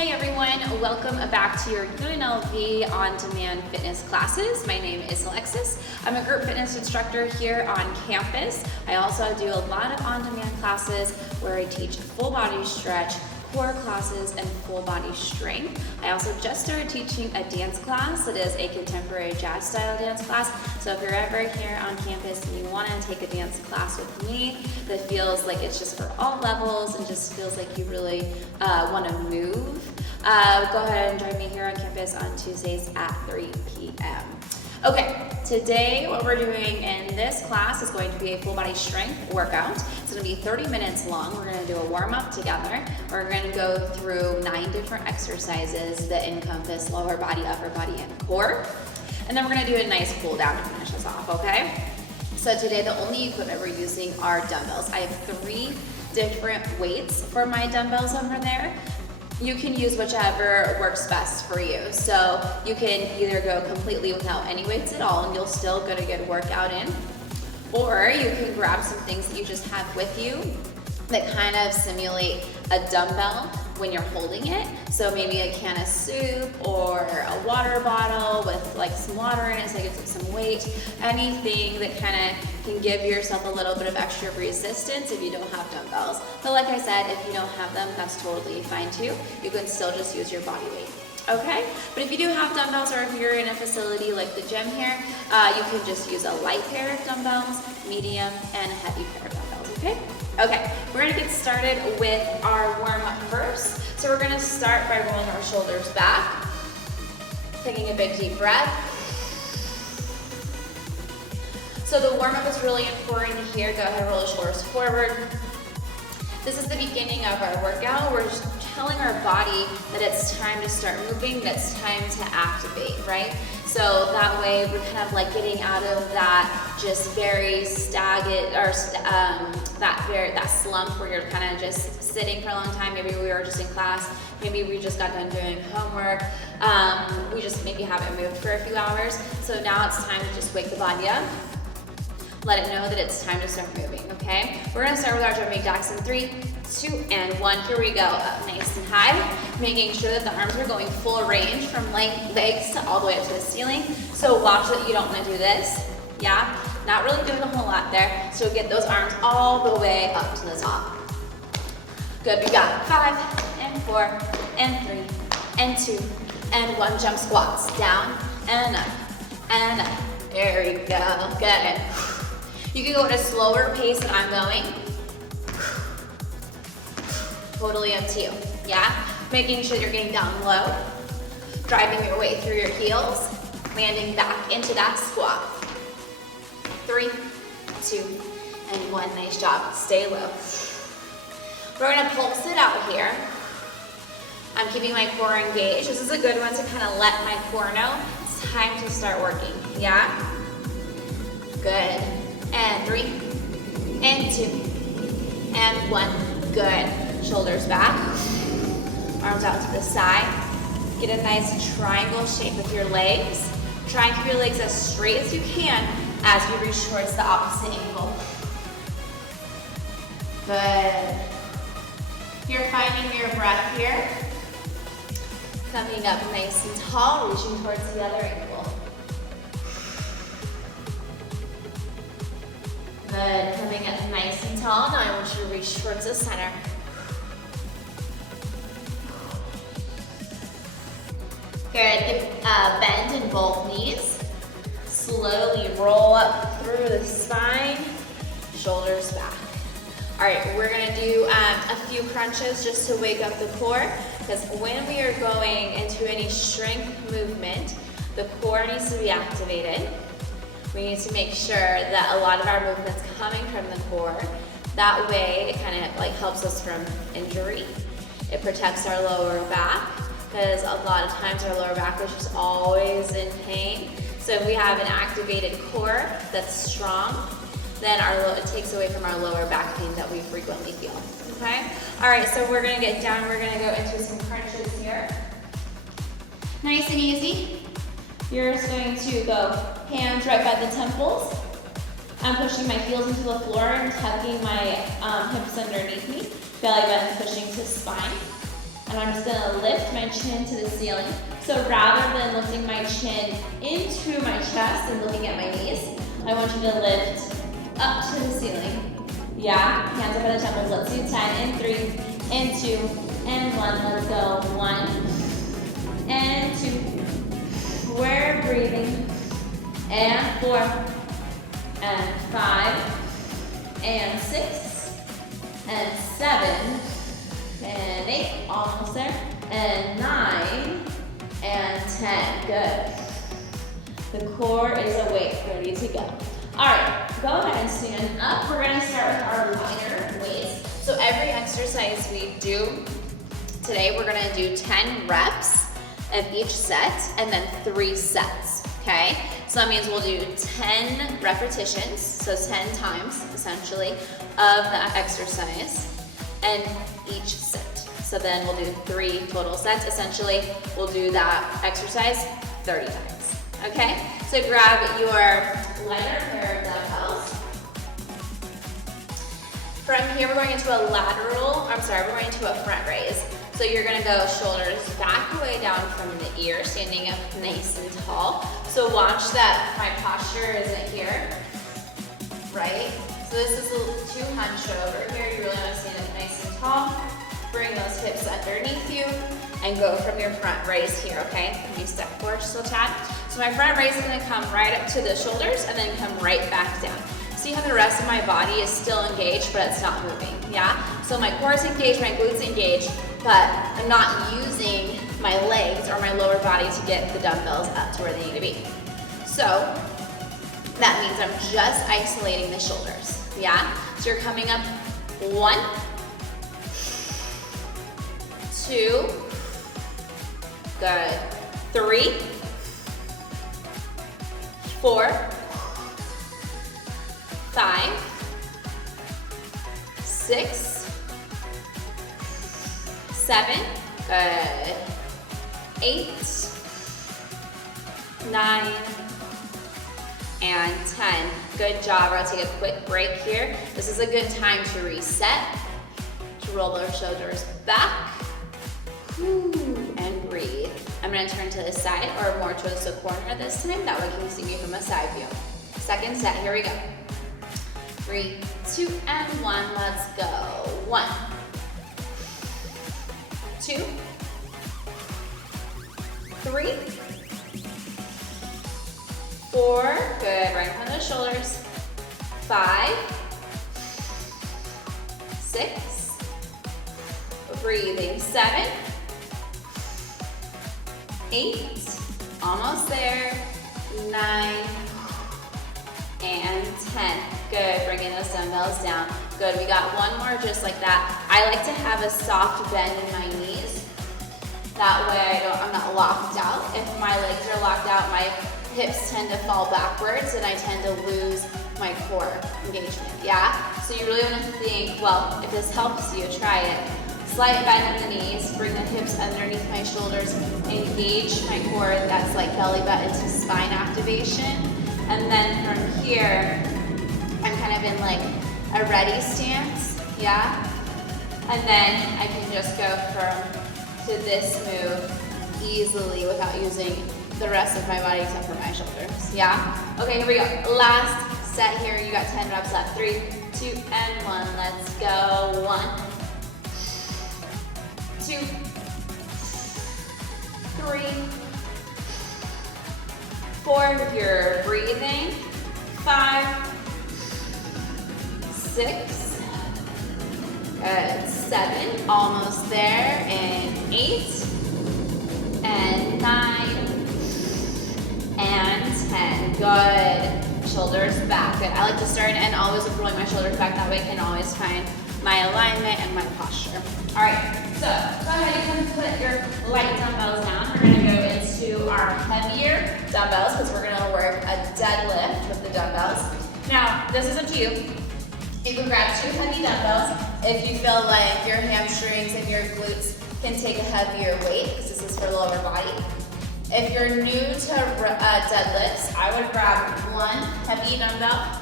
Hey everyone, welcome back to your UNLV on-demand fitness classes. My name is Alexis. I'm a group fitness instructor here on campus. I also do a lot of on-demand classes where I teach full body stretch, core classes, and full body strength. I also just started teaching a dance class. It is a contemporary jazz style dance class. So if you're ever here on campus and you want to take a dance class with me that feels like it's just for all levels and just feels like you really want to move, go ahead and join me here on campus on Tuesdays at 3 p.m. Okay, today what we're doing in this class is going to be a full body strength workout. It's going to be 30 minutes long. We're going to do a warm up together. We're going to go through 9 different exercises that encompass lower body, upper body, and core. And then we're going to do a nice cool down to finish us off, okay? So today the only equipment we're using are dumbbells. I have 3 different weights for my dumbbells over there. You can use whichever works best for you. So you can either go completely without any weights at all and you'll still get a good workout in, or you can grab some things that you just have with you that kind of simulate a dumbbell when you're holding it. So maybe a can of soup or a water bottle with like some water in it so you can take some weight, anything that kind of can give yourself a little bit of extra resistance if you don't have dumbbells. But like I said, if you don't have them, that's totally fine too. You can still just use your body weight. Okay, but if you do have dumbbells or if you're in a facility like the gym here, you can just use a light pair of dumbbells, medium, and a heavy pair of dumbbells, okay? Okay, we're gonna get started with our warm-up first. So we're gonna start by rolling our shoulders back, taking a big deep breath. So the warm-up is really important here. Go ahead and roll the shoulders forward. This is the beginning of our workout. We're just telling our body that it's time to start moving, that it's time to activate, right? So that way we're kind of like getting out of that just very stagnant, or that slump where you're kind of just sitting for a long time. Maybe we were just in class, maybe we just got done doing homework, we just maybe haven't moved for a few hours. So now it's time to just wake the body up. Let it know that it's time to start moving, okay? We're gonna start with our jumping jacks in 3, 2, and 1. Here we go, up nice and high, making sure that the arms are going full range from legs to all the way up to the ceiling. So watch that you don't wanna do this, yeah? Not really doing a whole lot there, so get those arms all the way up to the top. Good, we got 5, and 4, and 3, and 2, and 1. Jump squats, down, and up, and up. There we go, good. You can go at a slower pace than I'm going. Totally up to you, yeah? Making sure you're getting down low, driving your way through your heels, landing back into that squat. 3, 2, and 1, nice job, stay low. We're gonna pulse it out here. I'm keeping my core engaged. This is a good one to kind of let my core know it's time to start working, yeah? Good. And 3, and 2, and 1. Good. Shoulders back, arms out to the side. Get a nice triangle shape with your legs. Try and keep your legs as straight as you can as you reach towards the opposite ankle. Good. You're finding your breath here. Coming up nice and tall, reaching towards the other ankle. Good, coming up nice and tall. Now I want you to reach towards the center. Good, bend in both knees. Slowly roll up through the spine, shoulders back. All right, we're gonna do a few crunches just to wake up the core, because when we are going into any strength movement, the core needs to be activated. We need to make sure that a lot of our movement's coming from the core. That way, it kind of like helps us from injury. It protects our lower back, because a lot of times our lower back is just always in pain. So if we have an activated core that's strong, then it takes away from our lower back pain that we frequently feel, okay? All right, so we're gonna get down, we're gonna go into some crunches here. Nice and easy. You're just going to go hands right by the temples. I'm pushing my heels into the floor and tucking my hips underneath me. Belly button pushing to spine. and I'm just gonna lift my chin to the ceiling. So rather than lifting my chin into my chest and looking at my knees, I want you to lift up to the ceiling. Yeah, hands up at the temples. Let's do 10 and 3 and 2 and 1. Let's go. 1 and 2. We're breathing. And 4 and 5 and 6 and 7 and 8. Almost there. And 9 and 10. Good. The core is awake, ready to go. All right, go ahead and stand up. We're gonna start with our lighter weights. So every exercise we do today, we're gonna do 10 reps of each set and then 3 sets, okay? So that means we'll do 10 repetitions, so 10 times essentially, of that exercise and each set. So then we'll do 3 total sets. Essentially, we'll do that exercise 30 times, okay? So grab your lighter pair of dumbbells. From here, we're going into we're going into a front raise. So you're gonna go shoulders back away down from the ear, standing up nice and tall. So watch that my posture isn't here, right? So this is a little too hunched over here. You really wanna stand up nice and tall. Bring those hips underneath you and go from your front raise here, okay? Can you step forward just a tad? So my front raise is gonna come right up to the shoulders and then come right back down. See how the rest of my body is still engaged, but it's not moving, yeah? So my core is engaged, my glutes engaged, but I'm not using my legs or my lower body to get the dumbbells up to where they need to be. So that means I'm just isolating the shoulders, yeah? So you're coming up 1, 2, good, 3, 4, 5, 6, 7, good, 8, 9, and 10. Good job. We're gonna take a quick break here. This is a good time to reset, to roll those shoulders back, and breathe. I'm gonna turn to the side or more towards the corner this time. That way you can see me from a side view. Second set, here we go. 3, 2, and 1, let's go. 1, 2, 3, 4, good, right in front of the shoulders. 5, 6, breathing, 7, 8, almost there, 9, and 10. Good, bringing those dumbbells down. Good, we got one more just like that. I like to have a soft bend in my knees. That way I'm not locked out. If my legs are locked out, my hips tend to fall backwards and I tend to lose my core engagement, yeah? So you really want to think, well, if this helps you, try it. Slight bend in the knees, bring the hips underneath my shoulders, engage my core, that's like belly button to spine activation. And then from here, I'm kind of in like a ready stance, yeah? And then I can just go to this move easily without using the rest of my body except for my shoulders, yeah? Okay, here we go. Last set here, you got 10 reps left. 3, 2, and 1, let's go. 1, 2, 3, 4, you're breathing. 5, 6, good, 7, almost there, and 8, and 9, and 10, good. Shoulders back, good. I like to start and end always with rolling my shoulders back, that way I can always find my alignment and my posture. All right, so go ahead and put your light dumbbells down. We're gonna go into our heavier dumbbells because we're gonna work a deadlift with the dumbbells. Now, this is up to you. You can grab 2 heavy dumbbells if you feel like your hamstrings and your glutes can take a heavier weight, because this is for lower body. If you're new to deadlifts, I would grab 1 heavy dumbbell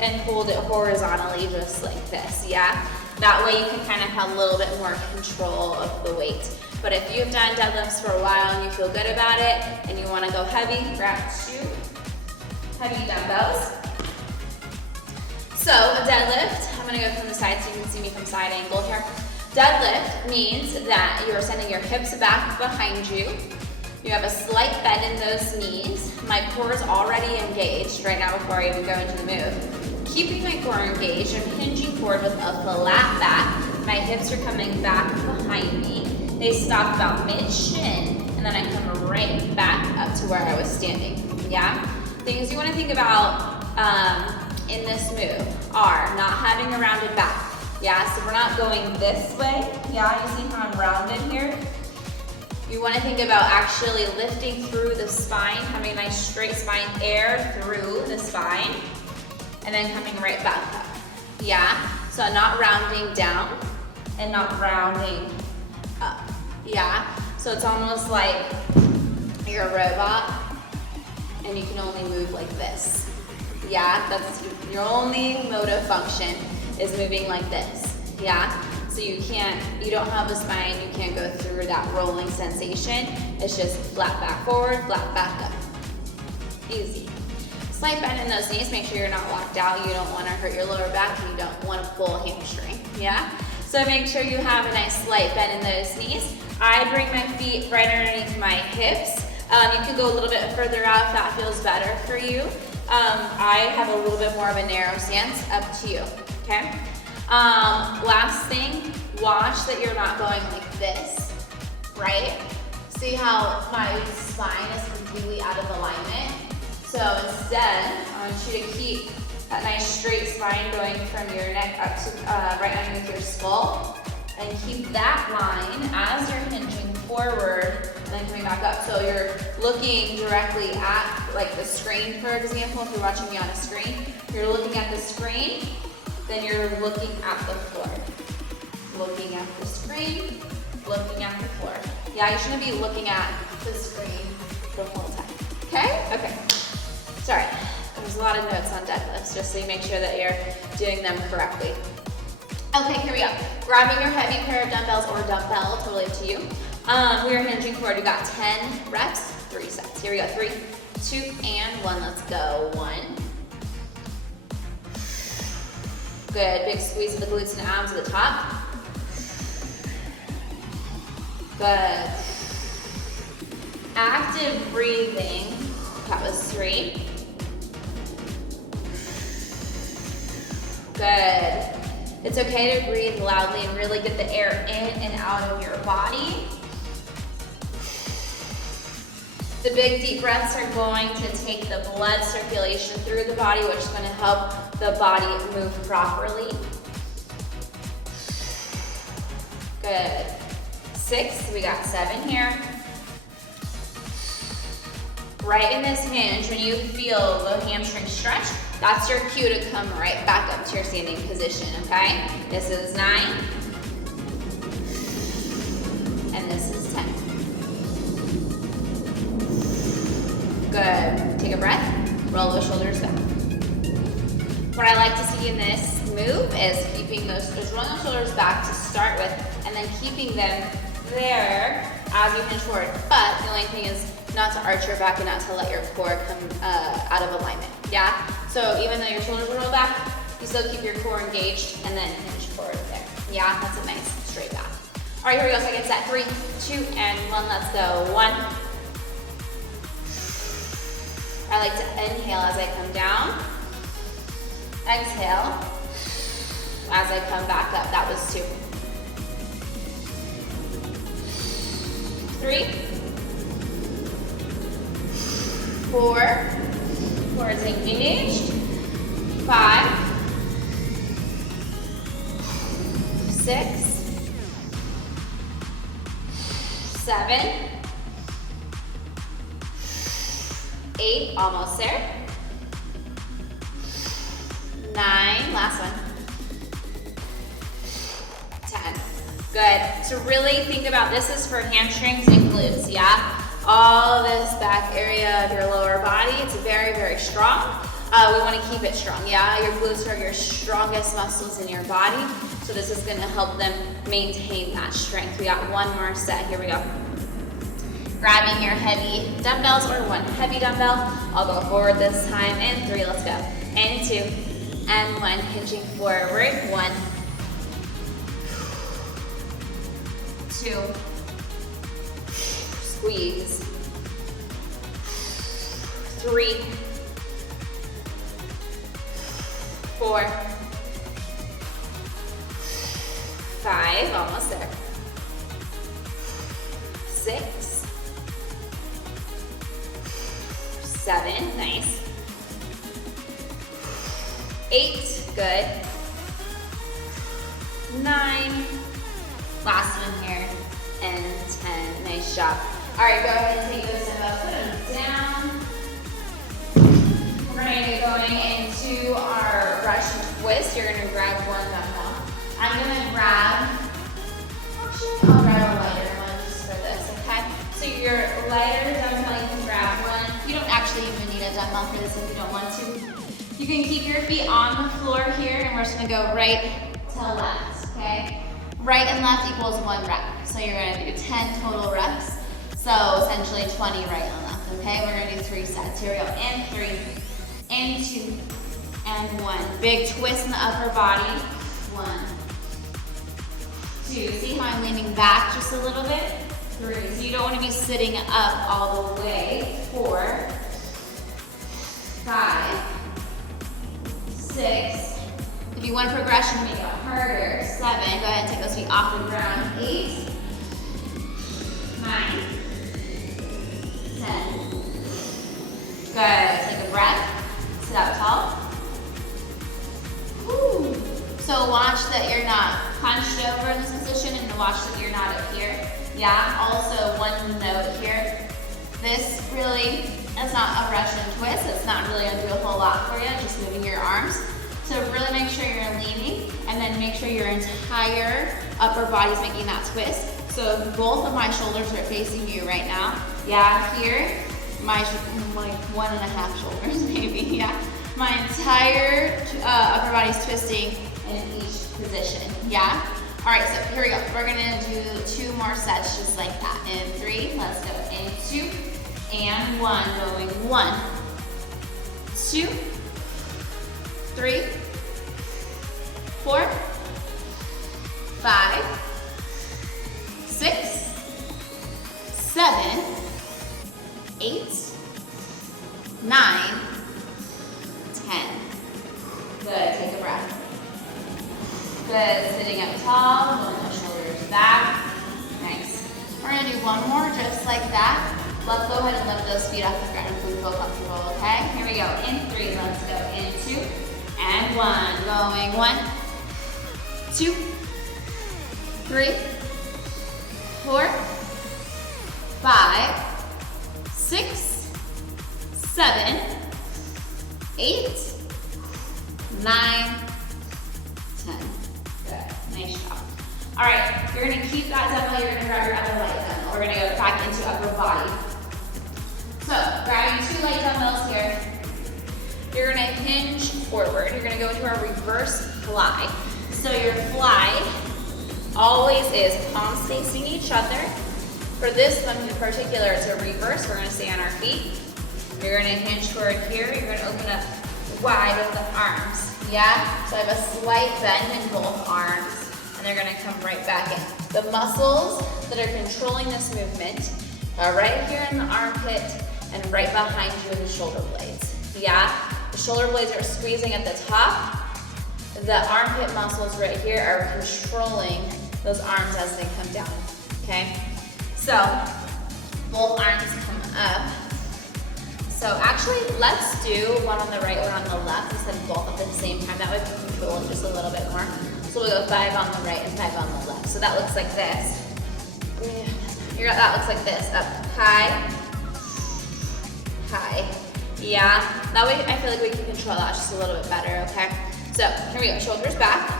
and hold it horizontally just like this, yeah? That way you can kind of have a little bit more control of the weight. But if you've done deadlifts for a while and you feel good about it and you want to go heavy, grab 2 heavy dumbbells. So a deadlift, I'm going to go from the side so you can see me from side angle here. Deadlift means that you're sending your hips back behind you. You have a slight bend in those knees. My core is already engaged right now before I even go into the move. Keeping my core engaged, I'm hinging forward with a flat back. My hips are coming back behind me. They stop about mid-shin, and then I come right back up to where I was standing, yeah? Things you wanna think about in this move are not having a rounded back, yeah? So we're not going this way, yeah? You see how I'm rounded here? You wanna think about actually lifting through the spine, having a nice straight spine, air through the spine, and then coming right back up, yeah? So not rounding down and not rounding up, yeah? So it's almost like you're a robot and you can only move like this, yeah? That's your only mode of function is moving like this, yeah? So you don't have a spine, you can't go through that rolling sensation. It's just flat back forward, flat back up. Easy. Slight bend in those knees, make sure you're not locked out. You don't wanna hurt your lower back, and you don't wanna pull hamstring, yeah? So make sure you have a nice slight bend in those knees. I bring my feet right underneath my hips. You can go a little bit further out if that feels better for you. I have a little bit more of a narrow stance, up to you, okay? Last thing, watch that you're not going like this, right? See how my spine is completely out of alignment? So instead, I want you to keep that nice straight spine going from your neck up to right underneath your skull, and keep that line as you're hinging forward and then coming back up. So you're looking directly at like the screen, for example. If you're watching me on a screen, you're looking at the screen, then you're looking at the floor. Looking at the screen, looking at the floor. Yeah, you shouldn't be looking at the screen the whole time. Okay? Okay. Sorry, there's a lot of notes on deadlifts, just so you make sure that you're doing them correctly. Okay, here we go. Grabbing your heavy pair of dumbbells or dumbbell, totally up to you. We are hinging forward. We got 10 reps, 3 sets. Here we go, 3, 2, and 1. Let's go. 1. Good, big squeeze of the glutes and abs at the top. Good. Active breathing, that was 3. Good. It's okay to breathe loudly and really get the air in and out of your body. The big deep breaths are going to take the blood circulation through the body, which is going to help the body move properly. Good. 6, we got 7 here. Right in this hinge, when you feel the hamstring stretch, that's your cue to come right back up to your standing position, okay? This is 9, and this is 10. Good. Take a breath, roll those shoulders back. What I like to see in this move is keeping those rolling those shoulders back to start with, and then keeping them there as you hinge forward. But the only thing is not to arch your back and not to let your core come out of alignment, yeah? So even though your shoulders are rolled back, you still keep your core engaged and then hinge forward there. Yeah, that's a nice straight back. All right, here we go, second set. 3, 2, and 1, let's go. 1. I like to inhale as I come down. Exhale as I come back up. That was 2. 3, 4, core is engaged. 5, 6, 7, 8, almost there. 9, last one. 10. Good. So really think about this is for hamstrings and glutes, yeah? All this back area of your lower body, it's very, very strong. We want to keep it strong, yeah? Your glutes are your strongest muscles in your body, so this is going to help them maintain that strength. We got one more set. Here we go. Grabbing your heavy dumbbells or one heavy dumbbell. I'll go forward this time. And 3, let's go. And 2, and 1, hinging forward. 1, 2, squeeze. 3, 4, 5, almost there. 6, 7, nice. 8, good. 9, last one here, and 10, nice job. All right, go ahead and take those dumbbells, put them down. We're gonna get going into our Russian twist. You're gonna grab one dumbbell. I'm gonna grab, actually I'll grab a lighter one just for this, okay? So your lighter dumbbell, you can grab one. You don't actually even need a dumbbell for this if you don't want to. You can keep your feet on the floor here, and we're just gonna go right to left, okay? Right and left equals 1 rep. So you're gonna do 10 total reps. So essentially 20 right and left, okay? We're gonna do 3 sets. Here we go, and 3, and 2, and 1. Big twist in the upper body. 1, 2. See how I'm leaning back just a little bit? 3. So you don't want to be sitting up all the way. 4, 5, 6. If you want progression, make it harder. 7. Go ahead and take those feet off the ground. 8, 9, 10. Good. Take a breath. Sit up tall. Woo. So watch that you're not hunched over in this position, and watch that you're not up here. Yeah, also one note here. This really is not a Russian twist. It's not really gonna do a whole lot for you, just moving your arms. So really make sure you're leaning, and then make sure your entire upper body is making that twist. So both of my shoulders are facing you right now. Yeah, here, my 1.5 shoulders maybe, yeah. My entire upper body's twisting in each position, yeah? All right, so here we go. We're gonna do 2 more sets just like that. In 3, let's go. In 2, and 1, going 1, 2, 3, 4, 5, 6, 7, 8, 9, 10. Good, take a breath. Good, sitting up tall, pulling the shoulders back. Nice. We're gonna do 1 more just like that. Let's go ahead and lift those feet off the ground if we feel comfortable, okay? Here we go, in 3, let's go. In 2, and 1. Going 1, 2, 3, 4, 5, 6, 7, 8, 9, 10. Good, nice job. All right, you're gonna keep that dumbbell, you're gonna grab your other light dumbbell. We're gonna go back into upper body. So, grabbing 2 light dumbbells here. You're gonna hinge forward. You're gonna go into our reverse fly. So your fly always is palms facing each other. For this one in particular, it's a reverse. We're gonna stay on our feet. You're gonna hinge toward here. You're gonna open up wide with the arms. Yeah? So I have a slight bend in both arms, and they're gonna come right back in. The muscles that are controlling this movement are right here in the armpit and right behind you in the shoulder blades. Yeah? The shoulder blades are squeezing at the top. The armpit muscles right here are controlling those arms as they come down. Okay? So, both arms come up. So actually, let's do one on the right, one on the left, instead of both at the same time. That way we can control it just a little bit more. So we'll go 5 on the right and 5 on the left. So that looks like this. That looks like this. Up, high, high. Yeah, that way I feel like we can control that just a little bit better, okay? So here we go, shoulders back,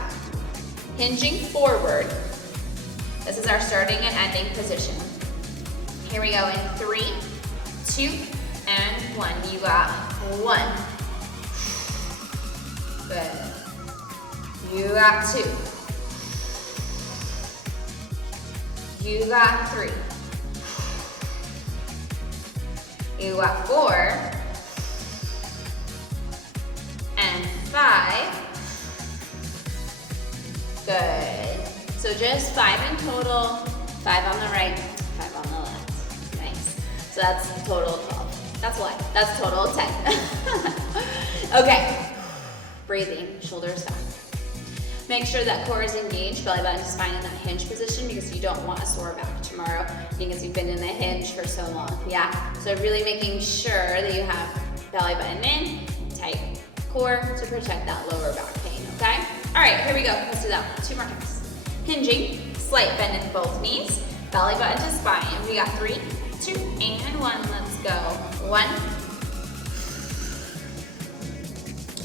hinging forward. This is our starting and ending position. Here we go in 3, 2, and 1. You got 1, Good. You got 2. You got 3. You got 4. And 5. Good. So just 5 in total. 5 on the right, 5 on the left. Nice. So that's total 12. That's what? That's total 10. Okay. Breathing, shoulders back. Make sure that core is engaged, belly button to spine in that hinge position because you don't want a sore back tomorrow because you've been in a hinge for so long, yeah? So really making sure that you have belly button in, tight core to protect that lower back pain, okay? All right, here we go. Let's do that 2 more times. Hinging, slight bend in both knees, belly button to spine. We got 3, 2, and 1. Let's go. 1.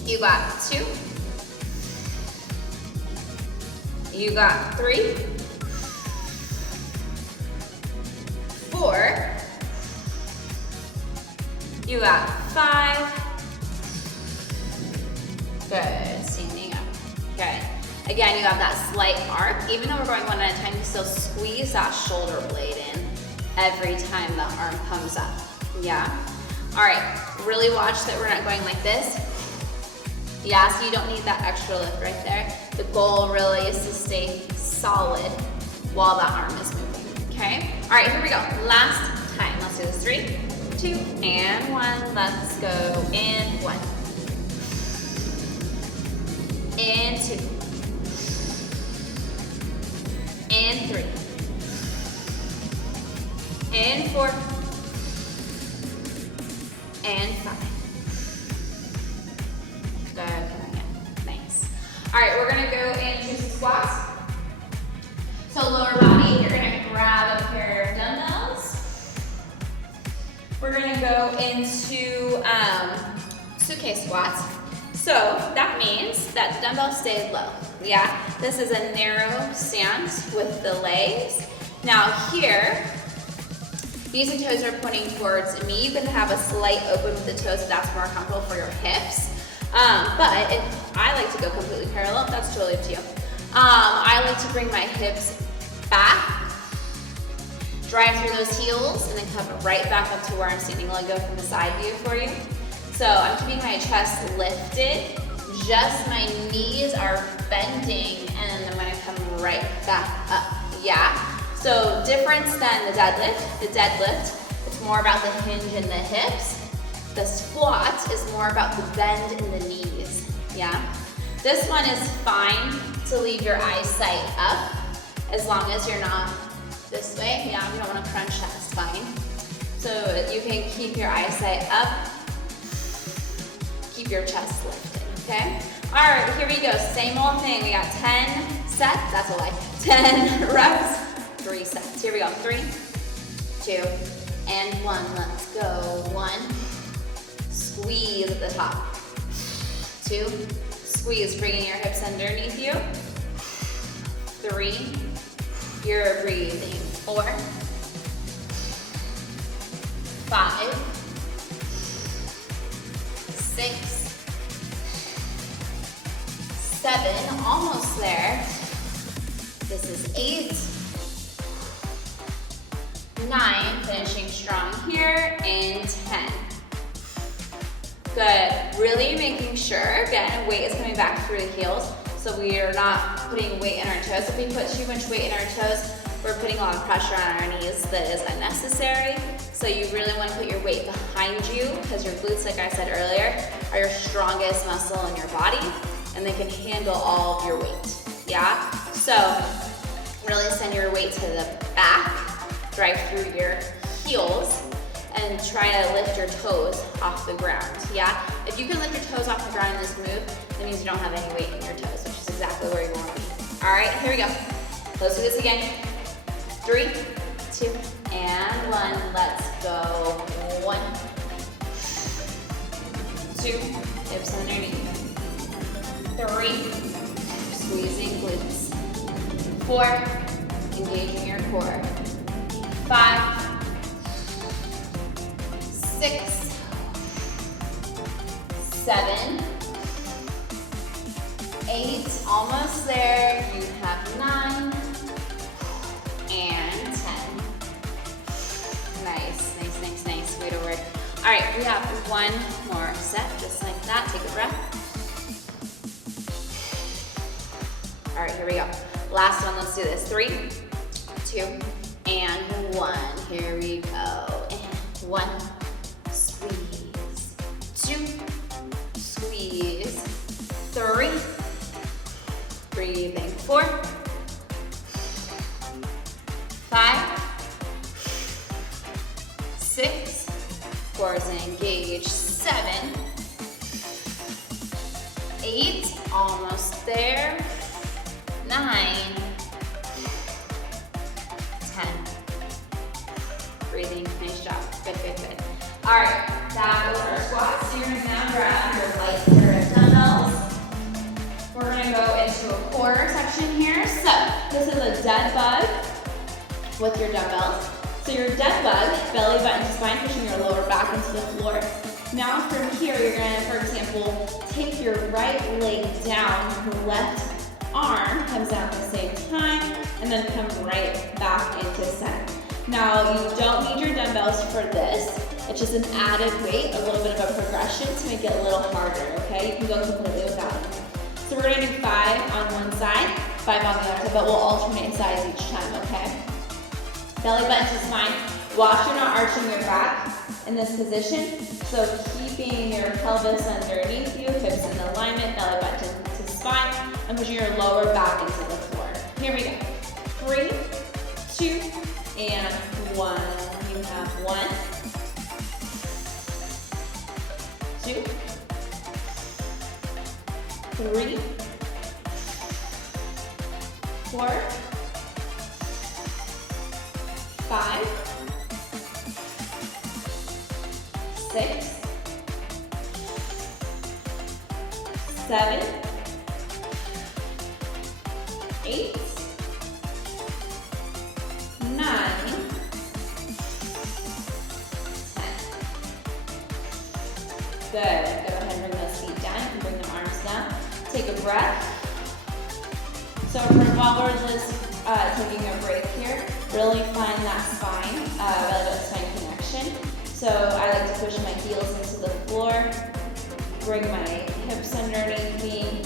You got 2. You got 3. 4. You got 5. Good. Standing up. Good. Again, you have that slight arc. Even though we're going one at a time, you still squeeze that shoulder blade in every time the arm comes up. Yeah? All right. Really watch that we're not going like this. Yeah, so you don't need that extra lift right there. The goal really is to stay solid while that arm is moving, okay? All right, here we go. Last time. Let's do this. 3, 2, and 1. Let's go. And 1. And 2. And 3. And 4. And 5. Good, again. Nice. All right, we're gonna go into squats. So lower body, you're gonna grab a pair of dumbbells. We're gonna go into suitcase squats. So that means that the dumbbell stays low. Yeah, this is a narrow stance with the legs. Now here, knees and toes are pointing towards me. You can have a slight open with the toes if that's more comfortable for your hips. But if I like to go completely parallel, that's totally up to you. I like to bring my hips back, drive through those heels, and then come right back up to where I'm standing. I'll go from the side view for you. So I'm keeping my chest lifted, just my knees are bending, and then I'm gonna come right back up, yeah? So difference than the deadlift. The deadlift, it's more about the hinge in the hips. The squat is more about the bend in the knees, yeah? This one is fine to leave your eyesight up as long as you're not this way. Yeah, you don't wanna crunch, that's fine. So you can keep your eyesight up, keep your chest lifted, okay? All right, here we go, same old thing. We got 10 sets, that's a lie, 10 reps, 3 sets. Here we go, 3, 2, and 1. Let's go. 1, squeeze at the top. 2, squeeze, bringing your hips underneath you. 3, you're breathing. 4, 5, 6, 7, almost there. This is 8, 9, finishing strong here, and 10. Good, really making sure, again, weight is coming back through the heels, so we are not putting weight in our toes. If we put too much weight in our toes, we're putting a lot of pressure on our knees that is unnecessary. So you really want to put your weight behind you because your glutes, like I said earlier, are your strongest muscle in your body and they can handle all of your weight, yeah? So really send your weight to the back, drive through your heels, and try to lift your toes off the ground, yeah? If you can lift your toes off the ground in this move, that means you don't have any weight in your toes, which is exactly where you want to be. All right, here we go. Let's do this again. 3, 2, and 1. Let's go. 1, 2, hips underneath. 3, squeezing glutes. 4, engaging your core. 5, 6, 7, 8, almost there. You have 9 and 10. Nice, nice, nice, nice. Way to work. All right, we have one more set, just like that. Take a breath. All right, here we go. Last one, let's do this. 3, 2, and 1. Here we go. And 1, squeeze. 2, squeeze. 3, breathing. 4, 5, 6, cores engage. 7, 8, almost there. 9, 10. Breathing, nice job. Good, good, good. All right, that was our squats. So you're gonna now grab your light pair of dumbbells. We're gonna go into a core section here. So this is a dead bug with your dumbbells. So your dead bug, belly button to spine, pushing your lower back into the floor. Now from here, you're gonna, for example, take your right leg down, your left arm comes down at the same time, and then come right back into center. Now, you don't need your dumbbells for this. It's just an added weight, a little bit of a progression to make it a little harder, okay? You can go completely without it. So we're gonna do 5 on one side, 5 on the other side, but we'll alternate sides each time, okay? Belly button to spine. Watch you're not arching your back in this position. So keeping your pelvis underneath you, hips in alignment, belly button to spine, and pushing your lower back into the floor. Here we go. 3, 2, and 1. You have 1, 2, 3, 4, 5, 6, 7, 8, 9, 10. Good. Go ahead and bring those feet down. You can bring the arms down. Take a breath. So while we're just taking a break here, really find that spine, belly button spine connection. So I like to push my heels into the floor, bring my hips underneath me,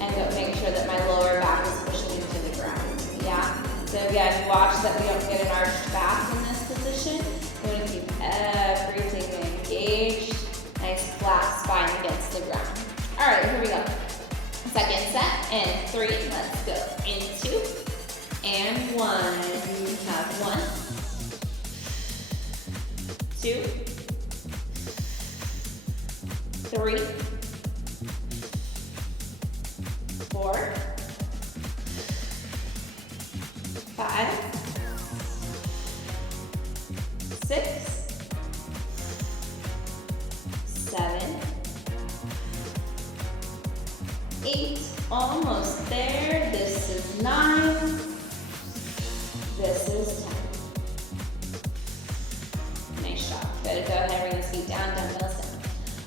and go make sure that my lower back is pushing into the ground. Yeah. So again, watch that we don't get an arched back in this position. We want to keep everything engaged. Nice flat spine against the ground. All right, here we go. Second set, and 3, let's go. In 2, and 1. You have 1, 2, 3, 4, 5, 6, 7, 8, almost there. This is 9. This is 10. Nice job. Good. Go ahead, bring the feet down, dumbbells down.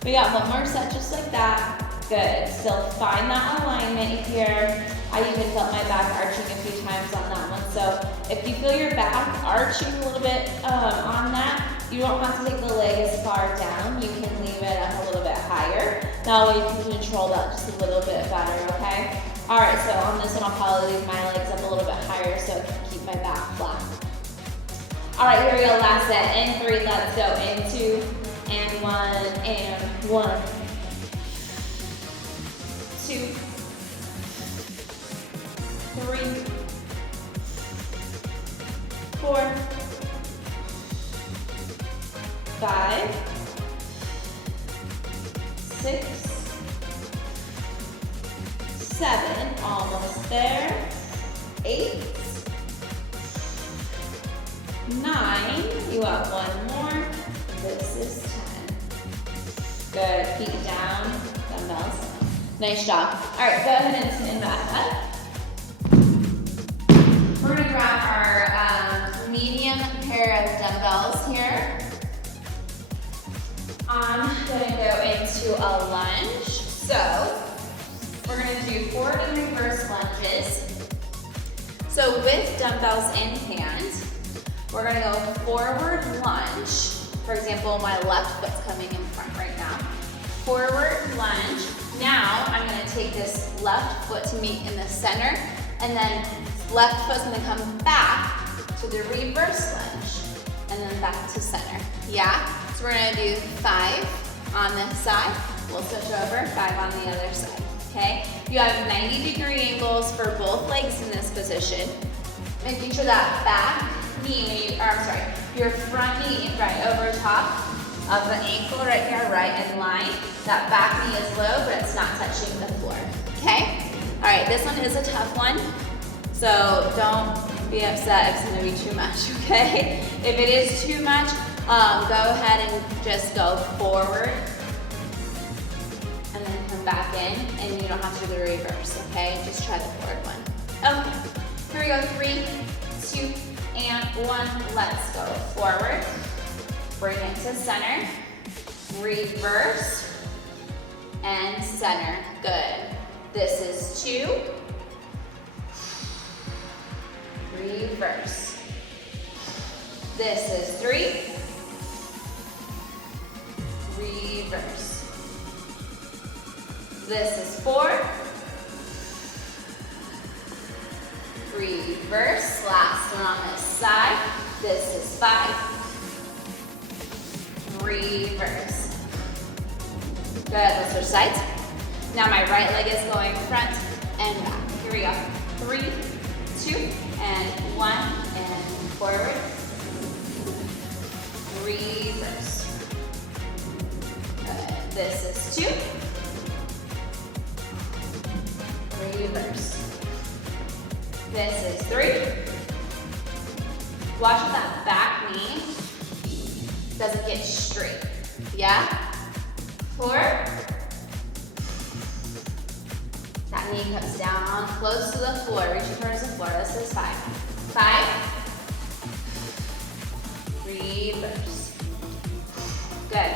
We got one more set just like that. Good. Still find that alignment here. I even felt my back arching a few times on that one. So if you feel your back arching a little bit on that, you don't have to take the leg as far down. You can leave it up a little bit higher. That way you can control that just a little bit better, okay? All right, so on this one, I'll probably leave my legs up a little bit higher so I can keep my back flat. All right, here we go, last set. In 3, let's go. In 2, and 1, and 1, 2, 3, 4, 5, 6, 7, almost there. 8, 9, you have 1 more. This is 10. Good, feet down, dumbbells. Nice job. All right, go ahead and stand back up. We're gonna grab our medium pair of dumbbells here. I'm gonna go into a lunge. So we're gonna do do forward and reverse lunges. So with dumbbells in hand, we're gonna go forward lunge. For example, my left foot's coming in front right now. Forward lunge. Now I'm gonna take this left foot to meet in the center, and then left foot's gonna come back to the reverse lunge, and then back to center. Yeah? So we're gonna do 5 on this side. We'll switch over, 5 on the other side. Okay? You have 90-degree angles for both legs in this position. Making sure that back knee, your front knee right over top of the ankle right here, right in line. That back knee is low, but it's not touching the floor. Okay? All right, this one is a tough one, so don't be upset if it's gonna be too much, okay? If it is too much, go ahead and just go forward and then come back in, and you don't have to do the reverse, okay? Just try the forward one. Okay, here we go, 3, 2, and 1. Let's go forward. Bring it to center, reverse, and center. Good. This is 2, reverse. This is 3, reverse. This is 4, reverse. Last one on this side. This is 5, reverse. Good, let's switch sides. Now my right leg is going front and back. Here we go. 3, 2, and 1, and forward. Reverse. Good. This is 2. Reverse. This is 3. Watch that back knee doesn't get straight. Yeah? 4. That knee comes down close to the floor, reaching towards the floor. This is 5. 5. Reverse. Good.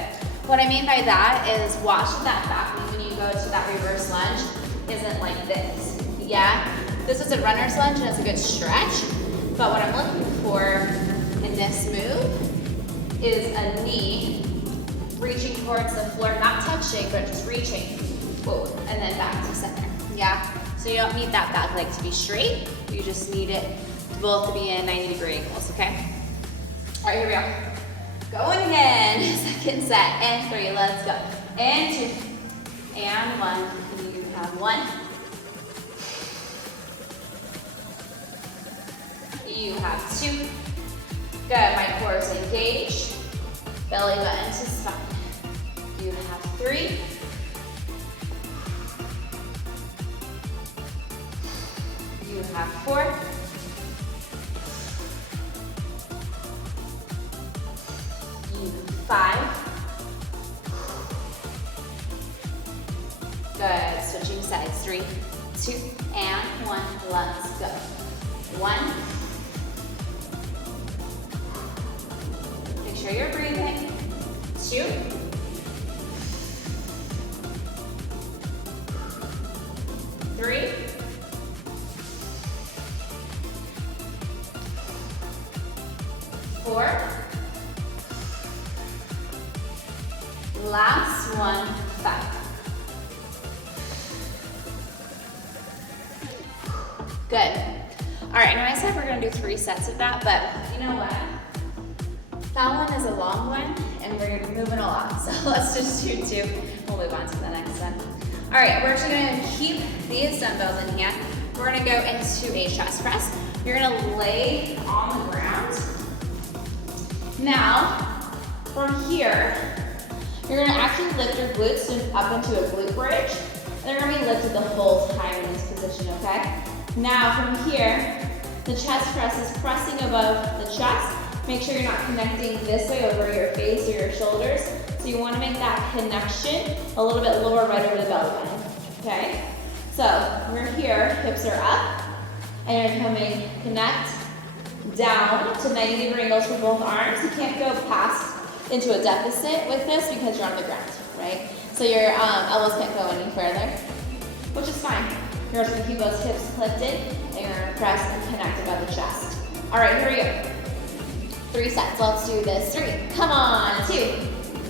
What I mean by that is watch that back knee when you go to that reverse lunge isn't like this. Yeah? This is a runner's lunge and it's a good stretch. But what I'm looking for in this move is a knee reaching towards the floor, not touching, but just reaching. Whoa, and then back to center. Yeah? So you don't need that back leg to be straight. You just need it both to be in 90-degree angles, okay? All right, here we go. Going again. Second set. And 3. Let's go. And 2. And 1. You have 1. You have 2. Good. My core is engaged. Belly button to spine. You have 3. You have 4. You have 5. Good. Switching sides. 3, 2, and 1. Let's go. 1. Make sure you're breathing. 2. 3. 4. Last one, 5. Good. All right, now I said we're gonna do 3 sets of that, but you know what? That one is a long one, and we're moving a lot, so let's just do 2. We'll move on to the next one. All right, we're actually gonna keep these dumbbells in hand. We're gonna go into a chest press. You're gonna lay on the ground. Now, from here, you're gonna actually lift your glutes up into a glute bridge. And they're gonna be lifted the whole time in this position, okay? Now, from here, the chest press is pressing above the chest. Make sure you're not connecting this way over your face or your shoulders. So you wanna make that connection a little bit lower right over the belly button, okay? So, we're here, hips are up, and you're coming, connect, down to 90-degree angles for both arms. You can't go past into a deficit with this because you're on the ground, right? So your elbows can't go any further, which is fine. You're just gonna keep those hips lifted and you're gonna press and connect above the chest. All right, here we go. 3 sets, let's do this. 3, come on, 2,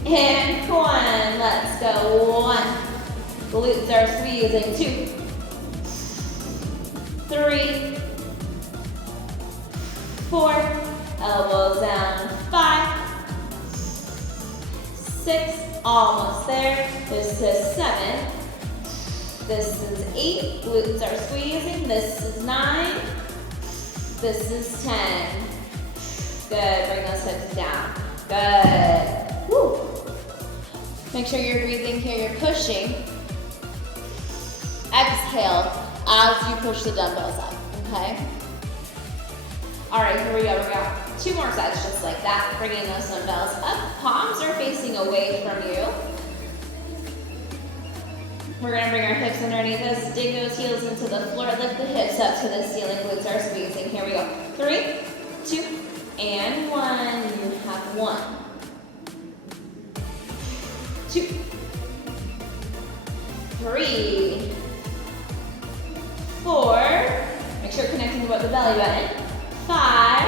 and 1, let's go. 1, glutes are squeezing. 2, 3, 4, elbows down. 5, 6, almost there. This is 7. This is 8, glutes are squeezing. This is 9. This is 10. Good, bring those hips down. Good. Woo. Make sure you're breathing here, you're pushing. Exhale as you push the dumbbells up, okay? All right, here we go, 2 more sets just like that, bringing those dumbbells up. Palms are facing away from you. We're gonna bring our hips underneath us, dig those heels into the floor, lift the hips up to the ceiling, glutes are squeezing. Here we go. 3, 2, and 1. You have 1, 2, 3, 4. Make sure you're connecting above the belly button. 5,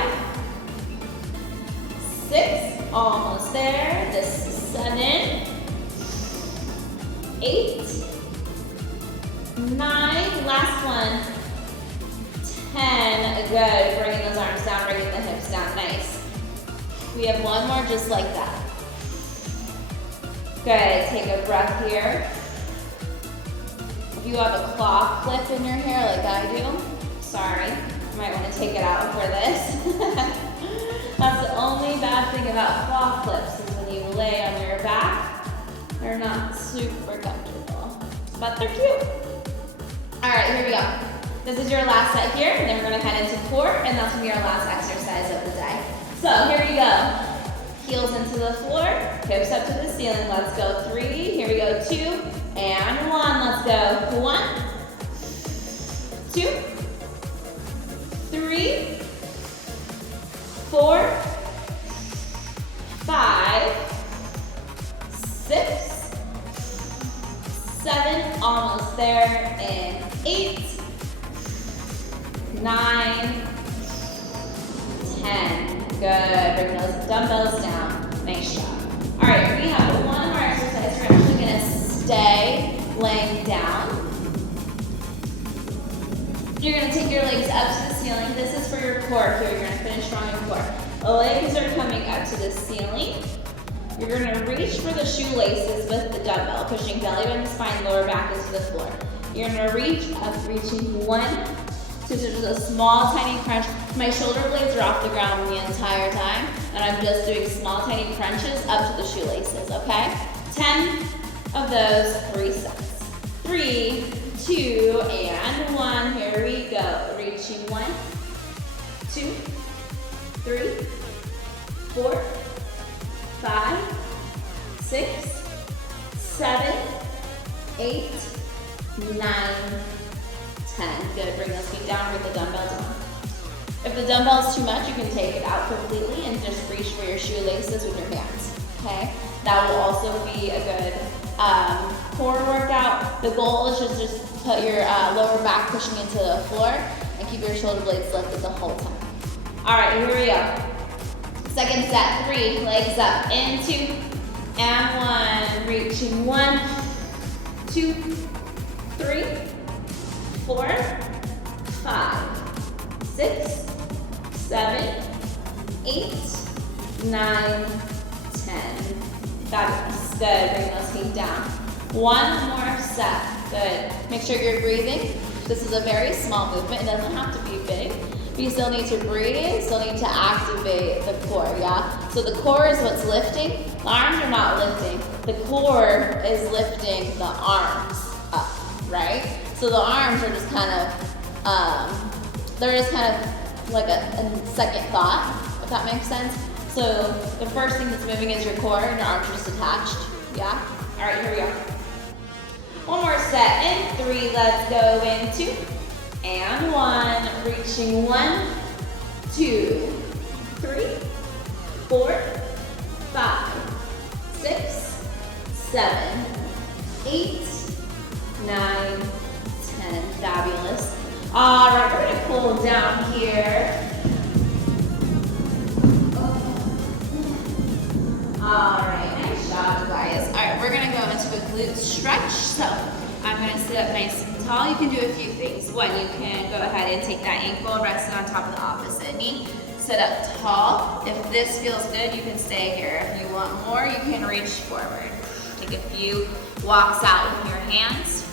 6, almost there. This is 7, 8, 9, last one, 10, good, bringing those arms down, bringing the hips down, nice. We have 1 more just like that. Good, take a breath here. If you have a claw clip in your hair like I do, sorry, you might want to take it out for this. That's the only bad thing about claw clips is when you lay on your back, they're not super comfortable, but they're cute. All right, here we go. This is your last set here, and then we're gonna head into core, and that's gonna be our last exercise of the day. So here we go. Heels into the floor, hips up to the ceiling. Let's go. 3, here we go. 2, and 1. Let's go. 1, 2, 3, 4, 5, 6, 7, almost there, and 8, 9, 10. Good, bring those dumbbells down. Nice job. All right, we have 1 more exercise. We're actually gonna stay laying down. You're gonna take your legs up to the ceiling. This is for your core here. You're gonna finish strong in core. The legs are coming up to the ceiling. You're gonna reach for the shoelaces with the dumbbell, pushing belly button, spine, lower back into the floor. You're gonna reach up, reaching 1, 2, so just a small, tiny crunch. My shoulder blades are off the ground the entire time, and I'm just doing small, tiny crunches up to the shoelaces, okay? 10 of those, 3 sets. 3, 2, and 1. Here we go. Reaching 1, 2, 3, 4, 5, 6, 7, 8, 9, 10. Good, bring those feet down, bring the dumbbells on. If the dumbbell's too much, you can take it out completely and just reach for your shoelaces with your hands, okay? That will also be a good core workout. The goal is just put your lower back pushing into the floor and keep your shoulder blades lifted the whole time. All right, here we go. Second set, 3, legs up, in 2, and 1, reaching 1, 2, 3, 4, 5, 6, 7, 8, 9, 10. Fabulous. Good. Bring those feet down. 1 more set. Good. Make sure you're breathing. This is a very small movement. It doesn't have to be big. But you still need to breathe, still need to activate the core, yeah? So the core is what's lifting. The arms are not lifting. The core is lifting the arms up, right? So the arms are just kind of, they're just kind of like a second thought, if that makes sense. So the first thing that's moving is your core and your arms are just attached, yeah? All right, here we go. 1 more set, in 3, let's go, in 2, and 1, reaching 1, 2, 3, 4, 5, 6, 7, 8, 9, 10. Fabulous. All right, we're gonna pull down here. All right, nice job, guys. All right, we're gonna go into a glute stretch. So I'm gonna sit up nice and tall. You can do a few things. One, you can go ahead and take that ankle, resting on top of the opposite knee. Sit up tall. If this feels good, you can stay here. If you want more, you can reach forward. Take a few walks out with your hands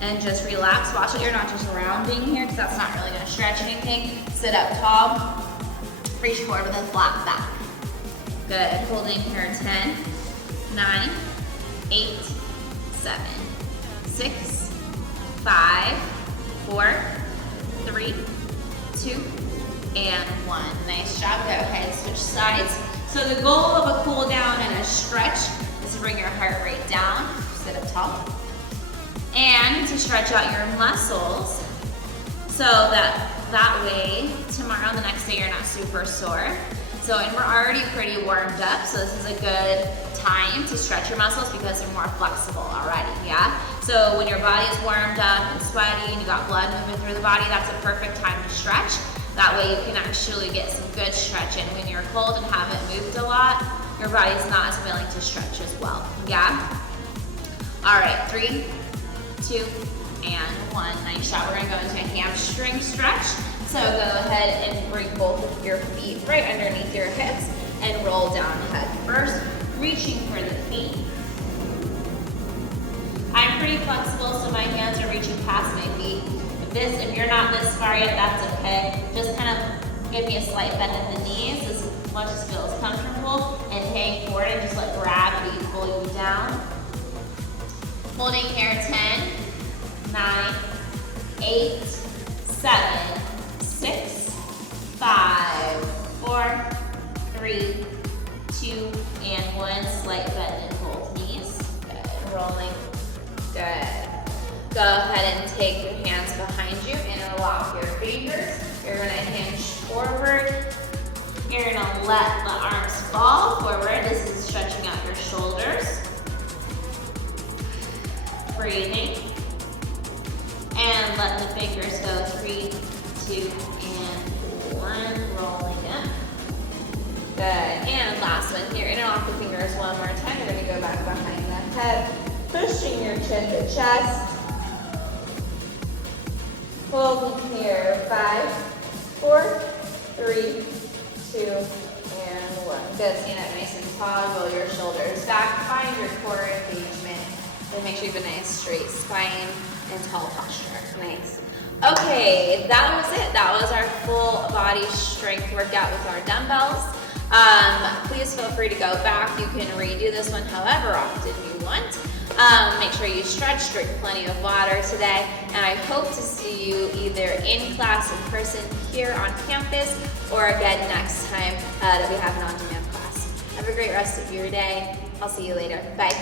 and just relax. Watch that you're not just rounding here because that's not really gonna stretch anything. Sit up tall, reach forward with a flat back. Good, holding here 10, 9, 8, 7, 6, 5, 4, 3, 2, and 1. Nice job, go ahead, switch sides. So the goal of a cool down and a stretch is to bring your heart rate down, sit up tall, and to stretch out your muscles so that way tomorrow, the next day, you're not super sore. So, and we're already pretty warmed up, so this is a good time to stretch your muscles because they're more flexible already, yeah? So when your body's warmed up and sweaty and you got blood moving through the body, that's a perfect time to stretch. That way you can actually get some good stretch in. When you're cold and haven't moved a lot, your body's not as willing to stretch as well, yeah? All right, 3, 2, and 1. Nice job. We're gonna go into a hamstring stretch. So go ahead and bring both of your feet right underneath your hips and roll down head first, reaching for the feet. I'm pretty flexible, so my hands are reaching past my feet. If you're not this far yet, that's okay. Just kind of give me a slight bend in the knees as much as feels comfortable, and hang forward and just let gravity pull you down. Holding here 10, 9, 8, 7, 6, 5, 4, 3, 2, and 1. Slight bend in both knees. Good. Rolling. Good. Go ahead and take your hands behind you, interlock your fingers. You're gonna hinge forward. You're gonna let the arms fall forward. This is stretching out your shoulders. Breathing. And let the fingers go 3, 2, and 1. Rolling up. Good. And last one here. Interlock the fingers one more time. You're going to go back behind the head. Pushing your chin to chest. Holding here. 5, 4, 3, 2, and 1. Good. Stand up nice and tall. Roll your shoulders back. Find your core engagement. And make sure you have a nice straight spine and tall posture. Nice. Okay, that was it. That was our full body strength workout with our dumbbells. Please feel free to go back. You can redo this one however often you want. Make sure you stretch, drink plenty of water today, and I hope to see you either in class, in person, here on campus, or again next time that we have an on-demand class. Have a great rest of your day. I'll see you later. Bye.